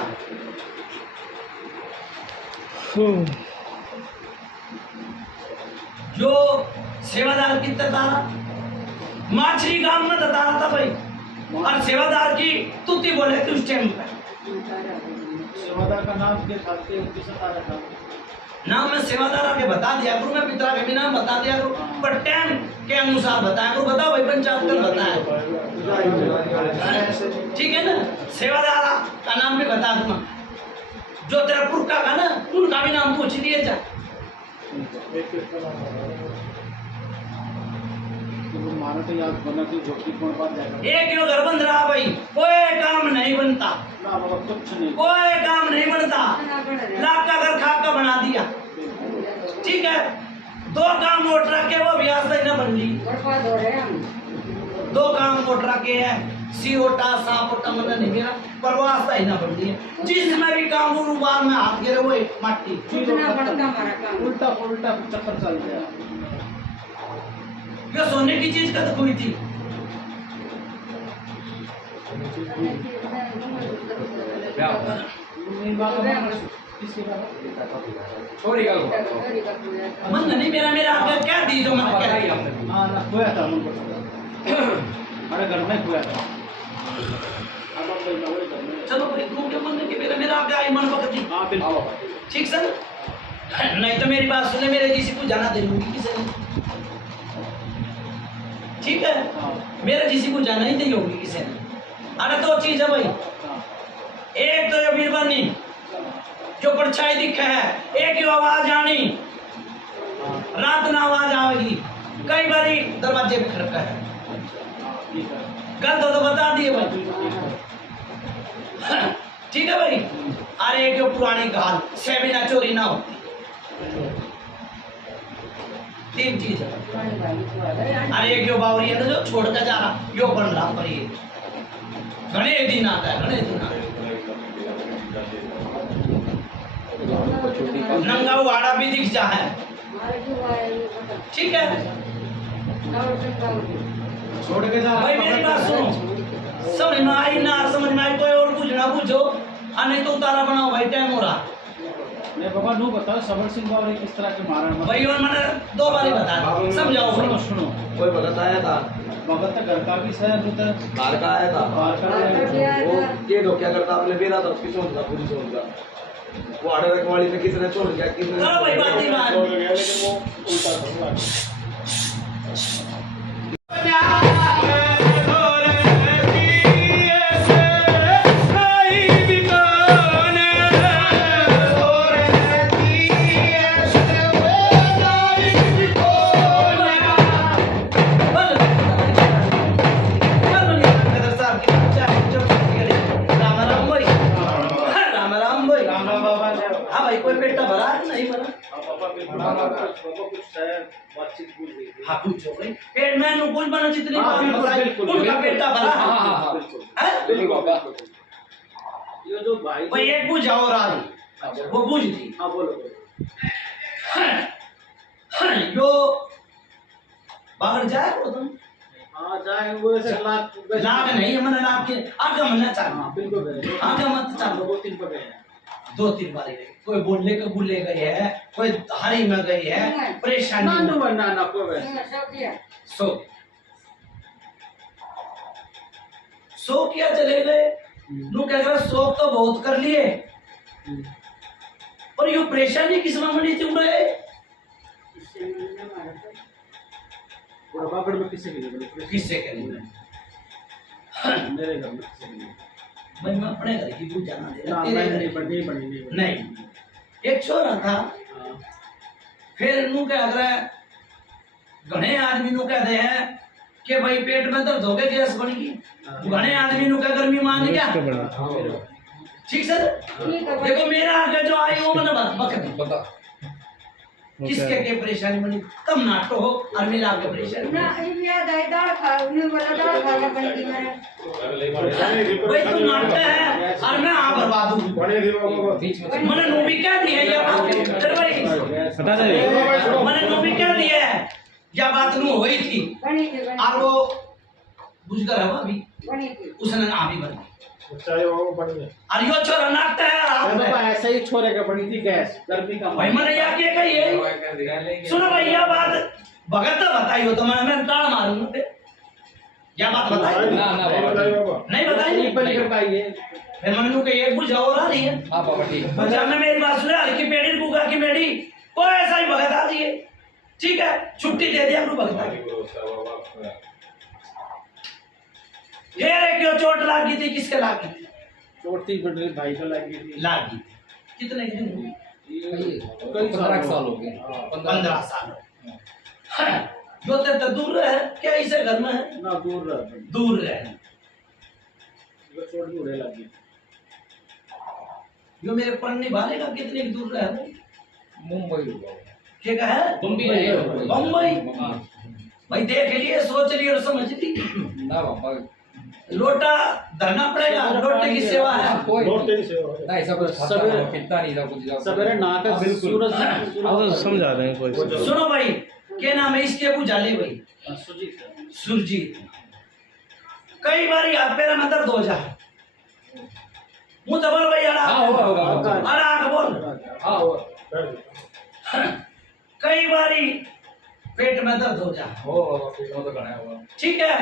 जो सेवादार की तारा माछली गांव में तारा था भाई और सेवादार की तुत्ती बोले थे उस टाइम पे सेवादार का नाम के साथ किस तारा था नाम मैं सेवादार आगे बता दिया करूँ मैं पिता के भी नाम बता दिया करूँ पर टाइम के अनुसार बताया करो। बताओ भाई पंचायत कर बताया, ठीक है ना। सेवादार का नाम भी बता दूंगा, जो तेरा पुरखा का ना उनका भी नाम पूछ लिए जा। मानो तो याद बना कि झोपड़ी कौन बात जाएगा एक किलो घर बंद रहा भाई, कोई काम नहीं बनता, ना बाबा कुछ नहीं। कोई काम नहीं बनता। लाख का घर खाक का बना दिया, ठीक है। 2 काम वोट रखे, वो भी आज तक न बन ली। बर्बाद हो रहे हैं हम। 2 काम वोट रखे है, सीओटा सापोटा मन नहीं मेरा, पर वो आज तक न बन ली है। जिसमें भी काम गुरु बार में हाथ गिरे वो माटी कितना बढ़ता हमारा काम। उल्टा उल्टा चक्कर चल गया। ये सोने की चीज कद हुई थी। किसकी बात? छोरी का लो। मन नहीं मेरा आगे क्या दी जो मन क्या दिया। हाँ ना खोया था मन को, अरे घर में खोया था। अब आप बोलना वही घर में। चलो भाई घूम के मन के मेरा आगे आई मन वक्त थी। हाँ बिल्कुल ठीक सर, नहीं तो मेरी बात सुने, मेरे किसी को जाना दे दूंगी किसी ने, ठीक है। हाँ मेरे किसी को जाना ही नहीं होगी किसी ने। अरे 2 चीज है भाई, हाँ एक तो ये बीरबनी जो परछाई दिखे है, एक ही आवाज आनी, रात ना आवाज आएगी। कई बारी दरवाजे पे खड़का है, ठीक है गलत हो तो बता दिए भाई, ठीक है भाई। अरे एक जो पुरानी कहाल से बिना चोरी ना होती, 3 चीज है। अरे एक जो बावरी है ना जो छोड़ कर जा रहा, यो बन रहा पर ये घने दिन आता है, घने दिन आता है। नंगा वाड़ा भी दिख जा है, ठीक है। छोड़ के जा भाई मेरी बात सुनो, समझ में आई ना समझ में आई, कोई और कुछ ना पूछो, नहीं तो उतारा बनाओ भाई, टाइम हो रहा। नहीं बाबा नो बताओ सबर सिंह बावरी किस तरह के मारा है? भाई और मैंने 2 बार बता समझाओ सुनो भाई। सुनो, कोई भगत आया था, भगत तो घर का भी सर तो बाहर का आया था। बाहर का वो ये लोग क्या करता, आपने बेरा था उसकी सोच का, पूरी सोच का। वो आड़े रखवाली पे किसने छोड़ गया, किसने चलो भाई बात नहीं मान। लेकिन वो उल्टा था। हाँ भाई कोई पेट भरा है नहीं भरा? हाँ पूछो भाई, पेट में अनुकूल बना जितनी बात बताई, उनका पेटा भरा है? बिल्कुल बाबा। ये जो भाई भाई एक बुझाओ राज, वो बुझ दी। हाँ बोलो यो बाहर जाए वो तुम हाँ जाए वो ऐसे लाग नहीं है, मैंने लाग के आगे मना चाहिए। हाँ बिल्कुल आगे मत चलो। 2-3 पर गए हैं। 2-3 बार गए, कोई बोलने के बुले गए है, कोई हरी में गई है, परेशानी ना में। ना कोई वैसे सो किया चले गए, लोग कह रहे शौक तो बहुत कर लिए, और ये परेशानी किस में मनी चुप रहे? बागड़ में किसे के लिए? किससे करेंगे? मेरे घर में किसे के लिए? भाई मैं अपने घर की पूजा ना दे ना तेरे घर नहीं की। पढ़नी पढ़नी नहीं, एक छोरा था, फिर नू कह रहा है, घने आदमी नू कहते हैं कि भाई पेट में दर्द हो गया, गैस बन गई। घने आदमी नू क्या गर्मी मान गया, ठीक सर। देखो मेरा आगे जो आई वो मैंने बक दी, बता। किसके के परेशानी बनी, कम नाटो हो और मेरा आगे परेशानी ना ये दाल खा, उन्हें बोला दाल खाना पड़ेगी मेरे। भाई तू नाटक है और मैं आ बर्बाद हूँ। बीच में मैंने नूबी क्या दिया ये बात, चल भाई मैंने नूबी क्या दिया है, यह बात नू हुई थी बनी थी और वो बुझकर है अभी बनी थी। उसने ना भी बनी चाहे वो बन गए। और यो छोरा नाटक है रात में। बाबा ऐसे ही छोरे के बनी थी गैस, गर्मी का भाई मैंने यह क्या कही है, सुनो भाई यह बात भगत बताई हो तो मैं टाल मारूंगा फिर, यह बात बताई ना ना बाबा। नहीं बताई नहीं बन कर पाइए। फिर मैंने कही एक बुझा हो रहा नहीं है। हाँ बाबा ठीक है। बच्चा में मेरी बात सुने, हल्की पेड़ी गुगा की मेड़ी कोई ऐसा ही भगत आ दिए, ठीक है, छुट्टी दे दिया गुरु भगता की। फिर क्यों चोट लागी थी, किसके लागी थी? चोट थी बड़ी भाई को लगी थी। लागी थी। कितने दिन हुए? कई 15 साल हो गए। 15 साल। हाँ, जो तो दूर है क्या, इसे घर में है? ना दूर रहा, दूर रहे। चोट बुरे लगी। जो मेरे पढ़ने वाले का कितने दूर रहे वो? मुंबई हुआ। क्या कहा है? बम्बई। भाई देख लिए, सोच लिए और समझ ली। ना बाबा लोटा धरना पड़ेगा, लोटे की सेवा है। कोई लोटे की सेवा है। नहीं, सब सवेरे कितना नहीं सब कुछ सवेरे नाका सूरज समझा देंगे कोई सुनो भाई, क्या नाम है इसके? बुझाले भाई सुरजीत। कई बार हाथ पैर में दर्द हो जाए, मुंह दबल भाई अड़ा हाँ होगा अड़ा बोल। हाँ होगा कई बारी पेट में दर्द हो जाए, हो पेट में तो गणा होगा। ठीक है।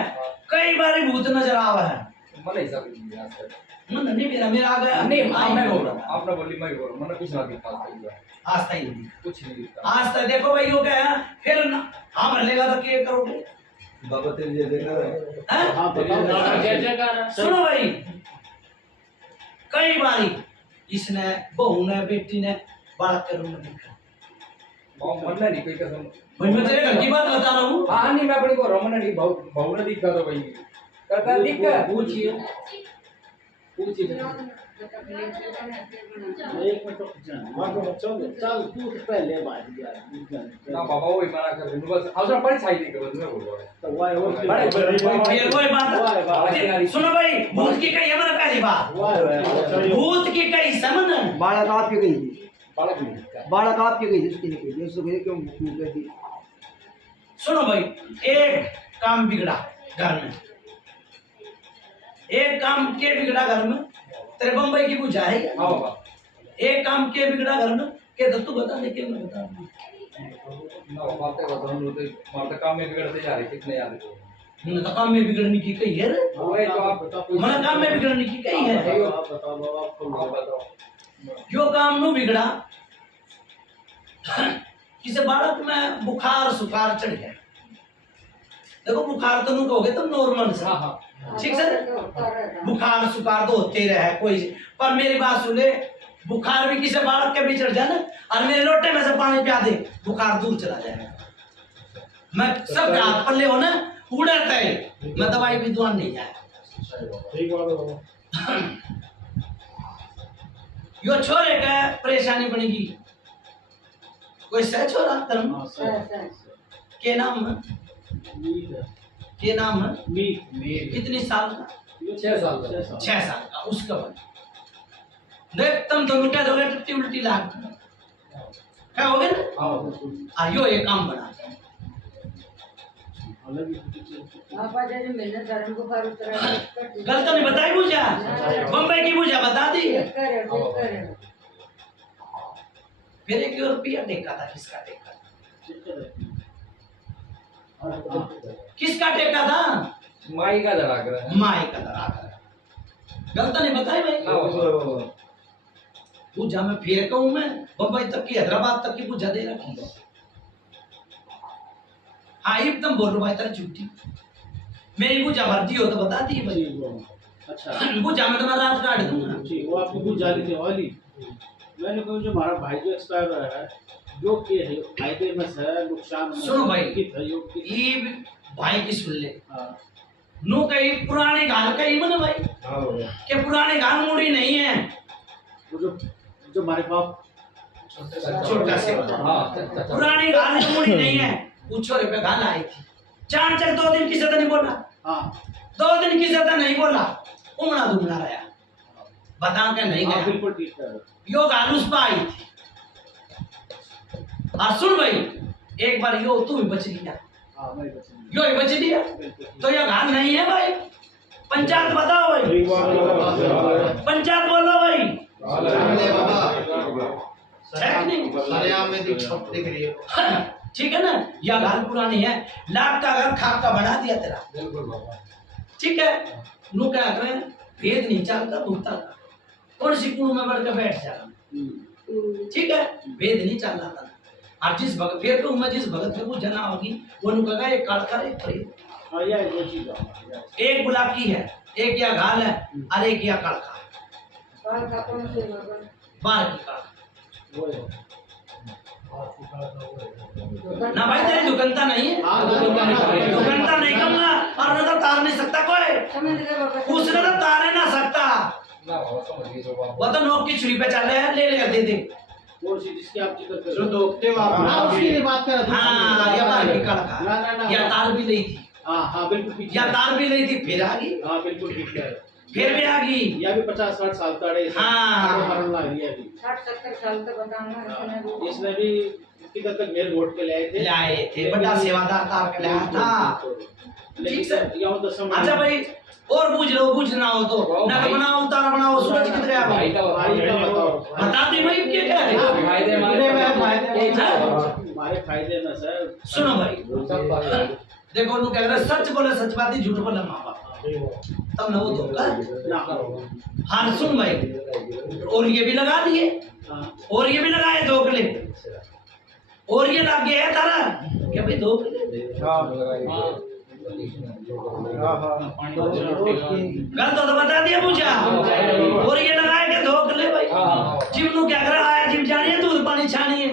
कई बारी भूत नजर आवा है, मन ऐसा कुछ नहीं आता। मन नहीं मेरा आ गया नहीं मैं बोल रहा हूँ, आपने बोली मैं बोल रहा हूँ, मैंने कुछ ना दिखा आज तक नहीं, कुछ नहीं दिखा। आज तक देखो भाई हो गया है। फिर हाँ भर लेगा तो क्या करोगे? बाबा तेरे ये देखा है हैं? हाँ बताओ। सुनो भाई, कई बारी इसने बहू ने बेटी ने बात करूँ मन नहीं कोई कसम। भाई मैं तेरे घर की बात बता रहा हूँ। हाँ नहीं मैं अपनी को रमन नहीं भाव ने दिखा तो भाई कहता दिखा पूछिए एक मिनट चल तू पहले बात ना बाबा वही मना कर दूँ बस आवश्यक पड़ी छाई देकर बस मैं बोल रहा हूँ। फिर वही बात सुनो भाई, भूत की कही है मैंने पहली बात, भूत की कही समझ। बालक आपकी गई थी, बालक नहीं बालक आपकी गई थी, उसकी नहीं गई, उसको गई क्यों कहती? सुनो भाई, एक काम बिगड़ा घर में, एक काम के बिगड़ा घर में, तेरे बम्बई की पूछा है क्या? हाँ बाबा एक काम के बिगड़ा घर में, के तो तू बता दे, के मैं बता दूं। ना बाबा ते बताऊँ लोटे मारते काम में बिगड़ते जा रहे कितने याद है मैंने तो काम में बिगड़ने की कही है रे। वही तो आप बताओ मैंने काम में बिगड़ने की कही है। बताओ बाबा आपको आप बताओ जो काम नु बिगड़ा, किसी बालक में बुखार सुखार चढ़ गया, देखो बुखार तो नु कहोगे तुम नॉर्मल से, हाँ हाँ ठीक सर, बुखार सुखार तो होते रहे कोई, पर मेरी बात सुन ले, बुखार भी किसी बालक के भी चढ़ जाए ना, और मेरे लोटे में से पानी पिया दे, बुखार दूर चला जाएगा। मैं सब हाथ पल्ले हो ना उड़े तय, मैं दवाई भी दुआन नहीं जाए। ठीक बात है बाबा। यो छोरे का परेशानी बनेगी, कोई सह छोरा धर्म के नाम है, के नाम है कितनी साल का? 6 साल का 6 साल का। उसका बन देख तुम दोनों क्या दोगे, टट्टी उल्टी लाग क्या हो गया ना। आयो ये काम बना गलत नहीं बताई पूछा, बम्बई की पूछा बता दी। फिर एक रुपया टेका था, किसका टेका था? किसका टेका था? माई का धड़ा कर माई का धड़ा कर। गलत नहीं बताई भाई। पूछा मैं फिर कहूँ, मैं बम्बई तक की हैदराबाद तक की पूछा दे रखी है। हाँ एकदम बोलो भाई, तेरा छुट्टी मेरी पूछा भर्ती हो तो बता दी भाई। अच्छा पूछा मैं तुम्हारा रात काट दूंगा। ठीक, वो आपकी कुछ जारी थी वाली। मैंने कहा जो हमारा भाई जो एक्सपायर हुआ है, जो के है फायदे में है नुकसान में सुनो भाई, की था यो की ये भाई की सुन ले। हां नो कहीं पुराने गाल का ही मन भाई, हां हो गया। के पुराने गाल मुड़ी नहीं है, वो जो हमारे बाप छोटा से हाँ पुरानी गाल मुड़ी नहीं है। पूछो रे पे गाल आई थी, चार 2 दिन की ज्यादा नहीं बोला, हां 2 दिन की ज्यादा नहीं बोला, उमड़ा दुमड़ा रहा, बता के नहीं हां गया। बिल्कुल ठीक है। यो गाल उस पर आई थी। और सुन भाई, एक बार यो तू भी बच गया, हां मैं बच्चे यो ही बच लिया, तो ये गाल नहीं है भाई। पंचायत बताओ भाई, ठीक बात पंचायत बोलो भाई। है कि नहीं? सरेआम में दिख रही है। ठीक है ना, यह गाल पुरानी है, लाख का घर खाक का बना दिया तेरा। बिल्कुल बाबा ठीक है, नु क्या करें, भेद नहीं चलता भूता का, कौन सी कुएं में बढ़ के बैठ जाएगा। ठीक है, भेद नहीं चल रहा था। और जिस भगत फिर तो मैं जिस भगत को जना होगी वो नुकगा एक कालखा एक प्रेत हाँ ये दो चीज एक गुलाब की है एक या घाल है और एक या कालखा बाल का कौन से भगवान बार की कालखा वो है ना भाई तेरी दुकानता नहीं है हाँ दुकानता नहीं कहूँगा और न तो तार नहीं सकता कोई समझ गए बाबा उसने तो तारे ना सकता ना बाबा समझ गए जो बात वो तो नोक की छुरी पे चले है ले दे दे कौन सी जिसकी आप जिक्र कर जो रहे हो दोखते हो आप हाँ उसकी नहीं बात कर रहा हाँ या बार की ना कालखा या तार भी ली थी हाँ हाँ बिल्कुल ठीक या है तार भी ली थी फिर आ गई हाँ बिल्कुल ठीक है फिर भी आ गई या भी 50-60 साल तड़े हाँ। मरण लग गया अभी 60-70 साल तक बताऊंगा इसने भी इसने भी किधर तक मेल वोट के लाए थे ले आए थे बड़ा सेवादार तार के लाया था लेकिन सर। यहाँ तो समझ अच्छा भाई और पूछ लो कुछ ना हो तो नक बनाओ तार बनाओ सूरज किधर है भाई भाई का भाई का बताओ बता दे भाई क्या कह रहे हो फायदे हमारे फायदे में सर सुनो भाई सब बात देखो लोग कह रहे सच बोले सच बात ही झूठ बोले माँ बाप तब ना वो धोखा ना हाँ सुन भाई और ये भी लगा दिए और ये भी लगाए धोखले और ये लग गया है तारा क्या भाई धोखले गलत तो बता दिया पूछा और ये लगाए के धोखले भाई जिम नु क्या कर आया जिम जानिए दूध पानी छानी है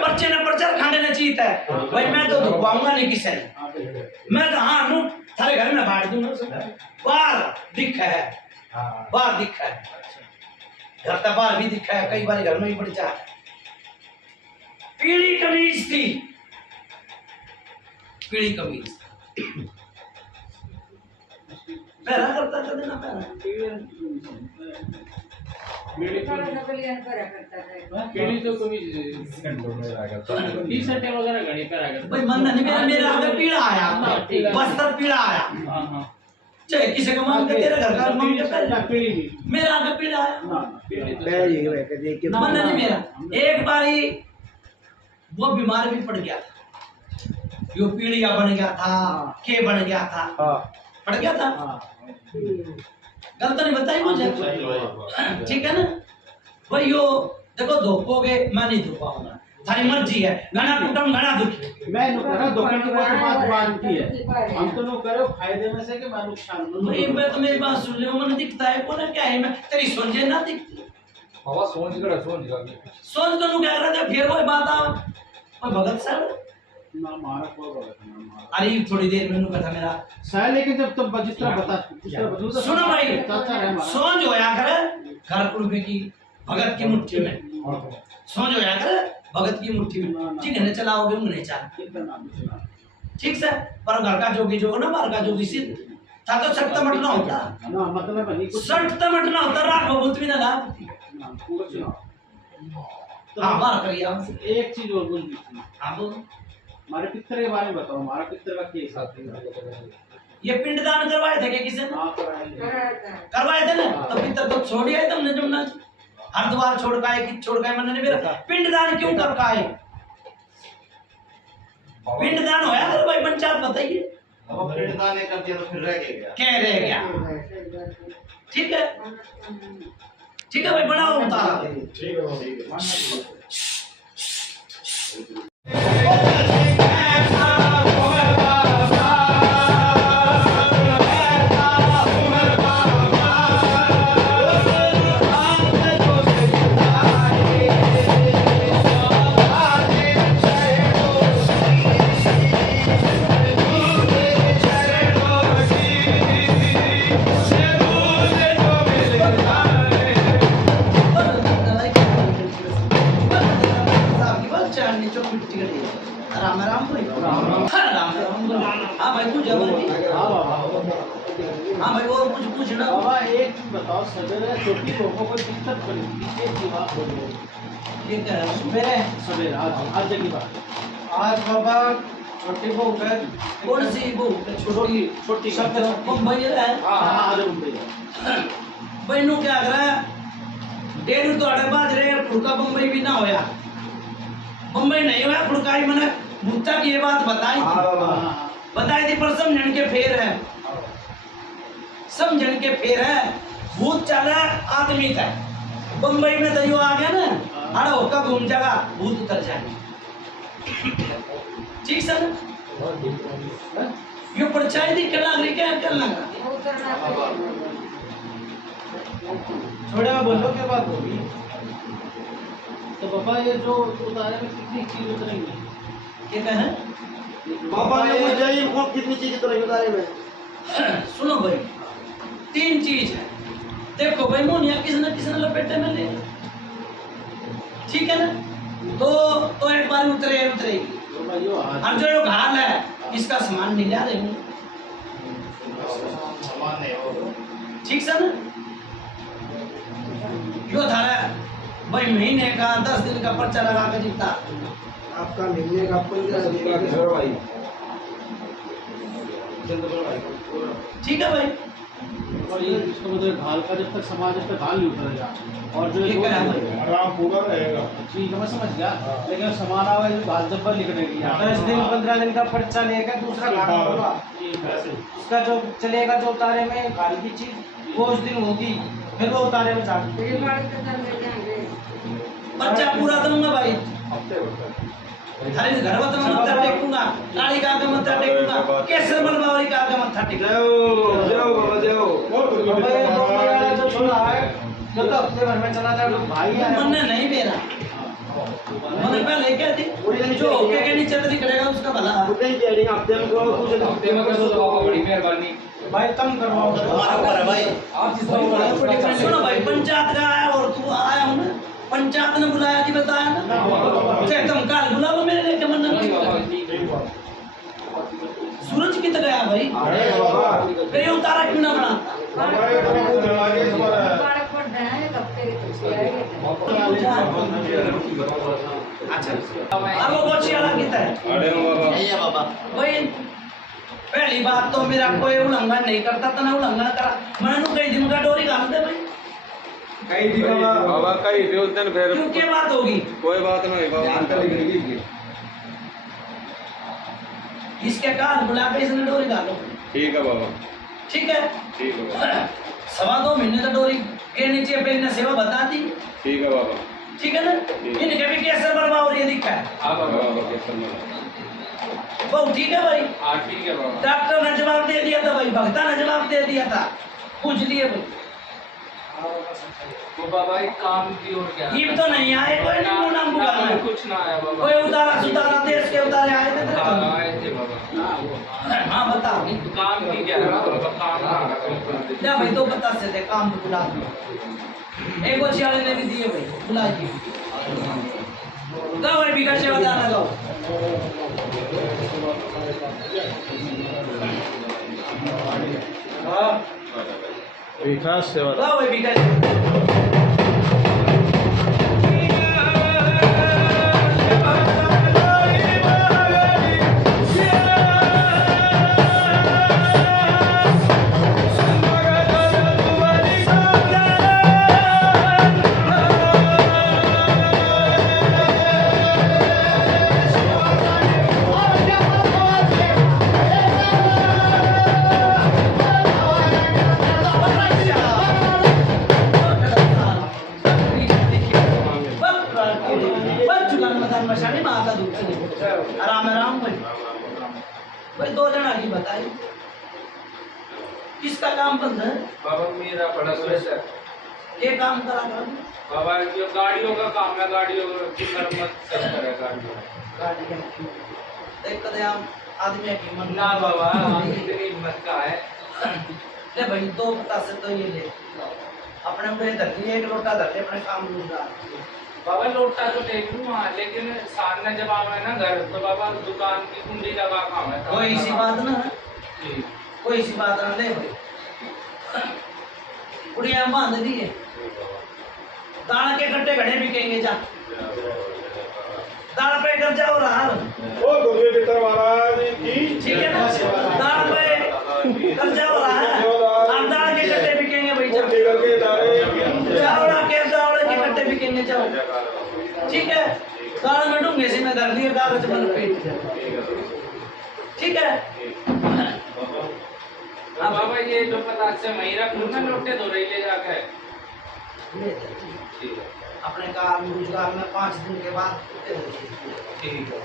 पर्चे ने पर्चा खाने ने चीत है भाई मैं तो धुपाऊंगा नहीं किसी ने मैं तो हाँ नू थारे घर में बांट दूंगा बाहर दिख है बाहर दिख है घर तक बाहर भी दिखा है कई बार घर में ही पड़ जा पीली कमीज थी पीली कमीज पहला करता था ना पहला सारा नकली अनपढ़ करता है पीढ़ी तो कोई टी शर्ट वगैरह घड़ी पर आ गए भाई मन नहीं मेरा मेरा आगे पीड़ा आया बस्तर पीड़ा आया हाँ हाँ चाहे किसी का मांग के तेरे घर का मांग के पहले पीढ़ी भी मेरा आगे पीड़ा आया पीढ़ी तो मन नहीं मेरा एक बारी वो बीमार भी पड़ गया था यो पीड़िया बन गया था के बन गया था पड़ गया था गलत नहीं बताई मुझे ठीक है ना भाई यो देखो धोपोगे मैं नहीं धोपाऊंगा थारी मर्जी है घना टूटम घना दुखी मैं नो करो दुकान की बात मानती है हम तो नो करो फायदे में से कि मैं नुकसान भाई मैं तो मेरी बात सुन ले मैंने दिखता है कौन क्या है मैं तेरी समझे ना दिखती बाबा सोच कर सोच तो क्या रहा था फिर वही बात आ मैं भगत साहब ना मारा को ना मारा अरे थोड़ी देर में कथा मेरा सर लेकिन जब तुम जिस तरह बता सुनो भाई चाचा है हमारा सोच होया करे घर कुलबे की भगत की मुट्ठी में सोच होया करे भगत की मुट्ठी में ठीक है ना चलाओगे उन्हें चाल कितना नाम सुना ठीक से पर घर का जोगी जो ना बाहर का जोगी सिद्ध था तो सख्त मटना होता ना मतलब नहीं कुछ सख्त मटना होता रात बहुत भी ना ला ना पूरा सुना हाँ बाहर करिए हमसे एक चीज और बोल दी हाँ बोल हमारे पितर के बारे में बताओ हमारा पितर का केस आते हैं ये पिंडदान करवाए थे क्या किसी ने हाँ कराएंगे करवाए थे ना तो पितर तो छोड़ दिया तुमने जमुना हरिद्वार छोड़ का है कि छोड़ का है मैंने मेरा पिंडदान क्यों कर का है पिंडदान होया तो भाई पंचायत बताइए अब पिंडदान ने कर दिया तो फिर रह गया क्या रह गया ठीक है भाई बड़ा उतारा ठीक है राम राम भाई हाँ भाई पूछ हाँ भाई और कुछ पूछना बाबा एक चीज बताओ सवेरे छोटी लोगों को दिक्कत पड़ी एक की बात बोलो ये क्या है सवेरे सवेरे आज की बात आज बाबा छोटी बहू है कौन सी बहू छोटी छोटी सब मुंबई है हाँ आज मुंबई बहनों क्या कर रहा है डेढ़ तो अड़े बाज रहे फुड़का बम्बई भी ना होया बम्बई नहीं होया फुड़का ही मैंने मुद्दा की ये बात बताई थी पर समझन के फेर है समझन के फेर है भूत चला आदमी का बम्बई में तो यो आ गया ना अरे होका घूम जाएगा भूत उतर जाएगा ठीक सर यो परछाई दी कला लग क्या कर लगा छोड़े में बोलो क्या बात होगी। तो पापा ये जो उतारे में कितनी चीज उतरेंगी? क्या है पापा ने मुझे ये कौन कितनी चीजें तो नहीं बता रहे मैं। सुनो भाई 3 चीज है। देखो भाई मोनिया किसने लपेटे में ले ठीक है ना तो एक बार उतरेगी तो भाई यो और जो घाल है इसका सामान नहीं ला देंगे सामान नहीं हो ठीक सर ना यो धारा भाई महीने का 10 दिन का पर्चा लगा के जीता आपका महीने का 15 दिन का घर भाई ठीक है भाई और ये इसको मतलब ढाल का जब तक समाज जब तक ढाल नहीं उतरेगा और जो ठीक है भाई आराम पूरा रहेगा। ठीक है मैं समझ गया लेकिन सामान आवा जो ढाल जब पर निकलेगी 10 दिन 15 दिन का पर्चा लेगा दूसरा घाटा होगा। उसका जो चलेगा जो उतारे में घाल की चीज वो उस दिन होगी फिर वो उतारे में जाएगी। ये बात तो कर लेते हैं पर्चा पूरा दूंगा भाई हरे घर वतन मत्था टेकूंगा लाड़ी का आगे मत्था टेकूंगा केसर मलबावरी का आगे मत्था टेकूंगा जाओ बाबा जाओ बाबा ये नौकरी वाला जो छोड़ा है जो तो हफ्ते भर में चला जाए लोग भाई आए मन नहीं बेरा मन पहले क्या थी जो होके के नीचे तरी करेगा उसका भला उतनी ट्रेडिंग हफ्ते में करो कुछ हफ्ते में कर दो तो पापा बड़ी मेहरबानी। भाई तुम करवाओ हमारा ऊपर है भाई सुनो भाई पंचायत का आया और तू आया हूँ ना पंचायत ने बुलाया कि बताया ना चाहे तुम काल बुलाओ मेरे लेके मन सूरज कितना गया भाई फिर ये उतारा क्यों ना बना बालक पढ़ रहे हैं एक हफ्ते से आएंगे अच्छा अब वो कोची वाला कितना है नहीं है बाबा भाई पहली बात तो मेरा कोई उल्लंघन नहीं करता था ना उल्लंघन करा मैंने कई दिन का डोरी घाल दे भाई कई दिन बाबा कई दिन उस दिन फिर क्यों क्या बात होगी कोई बात नहीं बाबा इसके कान बुला के इसने डोरी डालो ठीक है बाबा ठीक है ठीक है बाबा 2.25 महीने तो डोरी के नीचे पे इन्हें सेवा बता दी ठीक है बाबा ठीक है ना इनके भी कैसे बर्बाद हो रही है दिक्कत है आप बाबा के सम्मान बहुत ठीक है भाई ठीक है बाबा। डॉक्टर ने जवाब दे दिया था भाई भक्ता ने जवाब दे दिया था पूछ लिए भाई तो बाबा एक काम की और क्या ये तो नहीं आए कोई नहीं मुंह नाम बुला रहा है कुछ ना आया बाबा। कोई उतारा सुतारा देश के उतारे आए थे तेरे को? आए थे बाबा। हाँ बता काम की क्या है बाबा? काम क्या भाई 2 बता से थे काम पे बुला दो एक वो चियाले ने भी दिए भाई बुला दिए गाओ भाई बिगड़ से बताना गाओ विकास सेवा गाओ भाई बिगड़ आराम आराम भाई भाई 2 जना की बताई किसका काम बंद है बाबा मेरा बड़ा प्रेशर ये काम करा कर बाबा ये गाड़ियों का काम है गाड़ियों की मरम्मत सब करे गाड़ियों गाड़ी के देख कर आम आदमी की मन ना बाबा इतनी हिम्मत का है ले भाई 2 पता से तो ये ले अपने को ये धरती एक लोटा धरते अपने काम दूसरा बाबा लोटा तो टेक लूँ वहाँ लेकिन सामने जब आवे ना घर तो बाबा दुकान की कुंडी लगा काम है कोई सी बात ना कोई सी बात ना ले भाई उड़िया बांध दिए दाल के कट्टे घड़े बिकेंगे जा दाल पे कर जाओ रहा ओ दुर्गे पितर महाराज की ठीक है ना दाल पे कर जाओ रहा आप दाल के कट्टे बिकेंगे भाई जाओ करके दारे चावड़ा के चावड़े के कट्टे बिकेंगे जाओ ठीक है दाल में डूंगे से मैं धर लिए कागज बन पेट ठीक है हाँ बाबा ये जो पता से मही रख लूँ ना लोटे धो रही ले जाकर अपने काम रोजगार में 5 दिन के बाद ठीक है।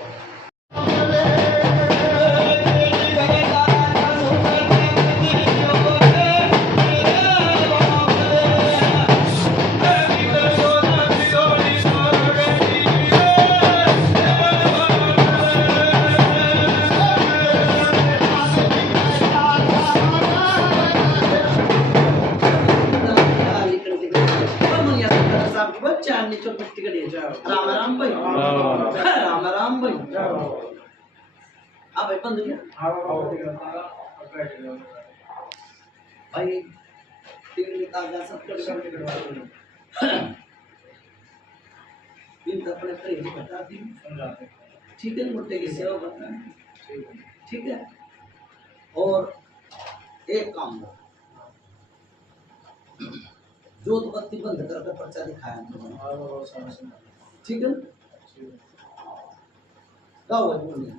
राम राम भाई, राम राम भाई। हाँ भाई बंद किया भाई, सब अपने प्रेम बता दी, ठीक है, मुट्टे की सेवा करना, ठीक है। और एक काम हो, जोत बत्ती बंद करके पर्चा दिखाया, ठीक है। क्या हुआ बोलिए।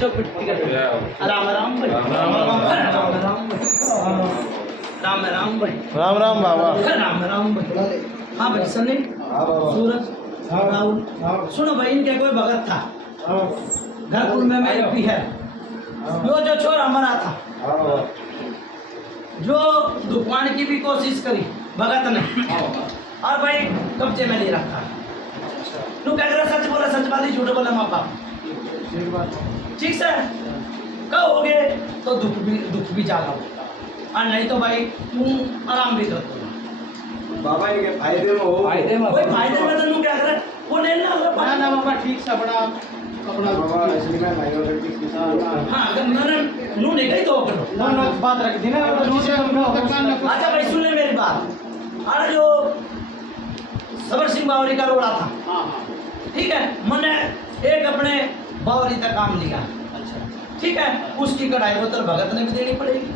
चौपट टिकट राम राम भाई राम राम भाई राम राम बाबा। राम राम भाई। हाँ भाई सन्नी सूरज राहुल सुनो भाई, इनके कोई भगत था घरपुर में एमपी है, जो छोरा मरा था, जो दुकान की भी कोशिश करी भगत ने, और भाई कब्जे में नहीं रखा। तू क्या कर सच बोला, सच बात ही झूठ बोला माँ बाप, ठीक से कहोगे तो दुख भी जागा, और नहीं तो भाई तुम आराम भी कर बाबा ये फायदे में हो, फायदे में तो तू क्या कर वो नहीं ना ना बाबा ठीक से अपना अपना बाबा इसलिए मैं भाई और किसके साथ हाँ अगर मैंने नू नहीं कही तो करो ना बात रख दी ना। अच्छा भाई सुन ले मेरी बात। अरे जो सबर सिंह बावरी का रोड़ा था, हाँ हाँ ठीक है, मैंने एक अपने बावरी तक काम लिया, अच्छा ठीक है, उसकी कढ़ाई बोतल भगत ने भी देनी पड़ेगी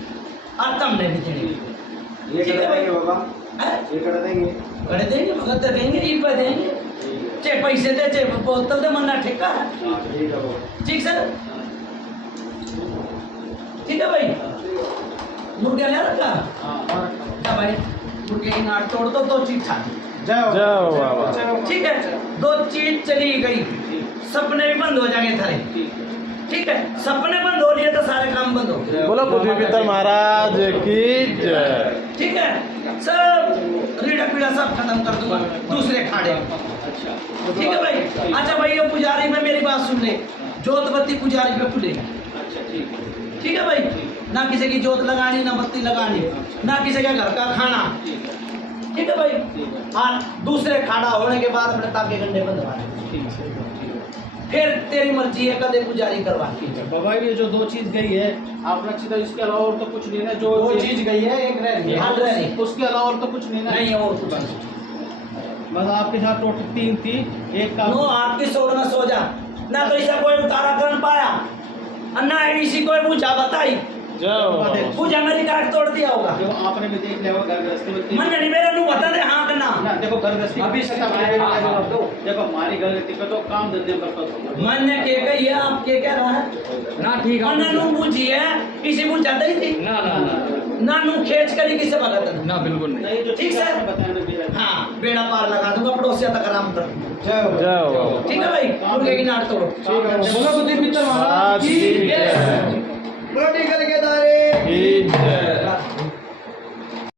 और तुमने भी देनी पड़ेगी। ये ठीक कर है भाई? देंगे बाबा, हैं? ये कर देंगे। कड़े देंगे, भगत तो देंगे, ईट पे देंगे, चे पैसे दे चे बोतल दे, मन्ना ठेका है, ठीक है बाबा। ठीक सर, ठीक है भाई। मुर्गे ले रखा क्या भाई, मुर्गे की नाट तोड़ दो, दो चीज छा जाओ बाबा। ठीक है, दो चीज चली गई, सपने भी बंद हो जाएंगे थारे, ठीक है, सपने बंद हो लिए तो सारे काम बंद हो गए, बोलो पृथ्वी पिता महाराज की जय। ठीक है, सब रीढ़ा पीड़ा सब खत्म कर दूंगा दूसरे खाड़े में। अच्छा ठीक है भाई। अच्छा भाई ये पुजारी में मेरी बात सुन ले, जोत बत्ती पुजारी पे खुलेगी, अच्छा ठीक है ठीक है भाई, ना किसी की जोत लगानी ना बत्ती लगानी, ना किसी के घर का खाना, ठीक है भाई, और दूसरे खाड़ा होने के बाद अपने ताके गंडे बंधवाने, ठीक है फिर तेरी मर्जी है कदे पुजारी करवा के। बाबा ये जो दो चीज गई है आप रखी तो इसके अलावा और तो कुछ नहीं है, जो दो चीज गई है, एक रह गई है। हाँ, रह रही। उसके अलावा और तो कुछ नहीं ना, नहीं और कुछ नहीं। बस आपके साथ टोटल 3 थी, एक का नो आपकी सोच में सो जा, ना तो इसे कोई उतारा कर पाया और ना इसी कोई पूछा बताई, जाओ बाबा। पूछा मेरी काट तोड़ दिया होगा, जो आपने भी देख लिया होगा घर गृहस्थी में मन नहीं मेरा नू बता दे हाँ का ना, ना देखो घर गृहस्थी अभी से देखो हमारी घर गृहस्थी का तो काम धंधे पर तो मन ने के कही है, आप के कह रहा है ना ठीक मन है नू पूछी है, किसी पूछ जाता ही थी ना ना ना ना नू खेच करी किसे भगत ना बिल्कुल नहीं। नहीं जो ठीक है। आपने बताया ना मेरा हाँ बेड़ा पार लगा दूंगा, पड़ोसिया तक आराम कर दूंगा, जाओ बाबा। ठीक है भाई, मुर्गे की नाट तोड़ो। बोलो पृथ्वी पिता महाराज आज की की